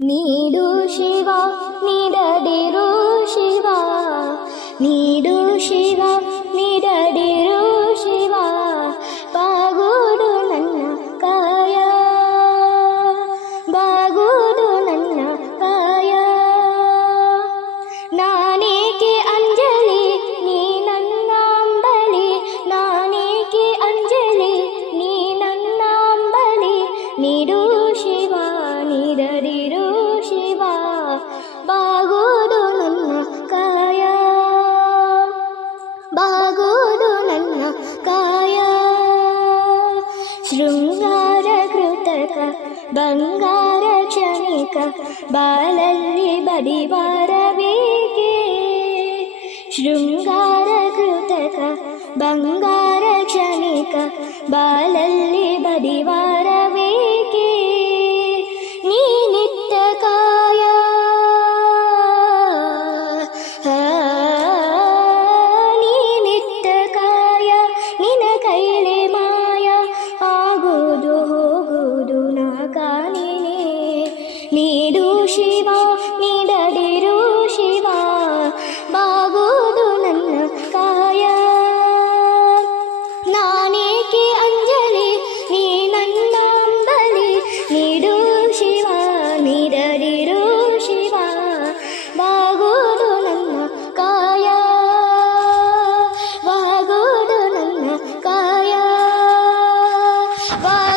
ನೀಡು ಶಿವ ನೀಡದಿರು ಶಿವ ನೀಡು ಶಿವ ನೀಡದಿರು ಶಿವ ಬಾಗುಡು ನನ್ನ ಕಾಯ ಬಾಗುಡು ನನ್ನ ಕಾಯ ನಾನೇಕೆ ಅಂಜಲಿ ನೀ ನನ್ನ ಅಂಬಲಿ ನಾನೇಕೆ ಅಂಜಲಿ ನೀ ನನ್ನ ಅಂಬಲಿ ನೀಡು ಬಾಗುವುದು ನನ್ನ ಕಾಯ ಶೃಂಗಾರ ಕೃತಕ ಬಂಗಾರ ಕ್ಷಣಿಕ ಬಾಲಲ್ಲಿ ಬಡಿವಾರಬೇಕೆ ಶೃಂಗಾರ ಕೃತಕ ಬಂಗಾರ ಕ್ಷಣಿಕ ಬಾಲಲ್ಲಿ ಬಡಿವಾರ bye.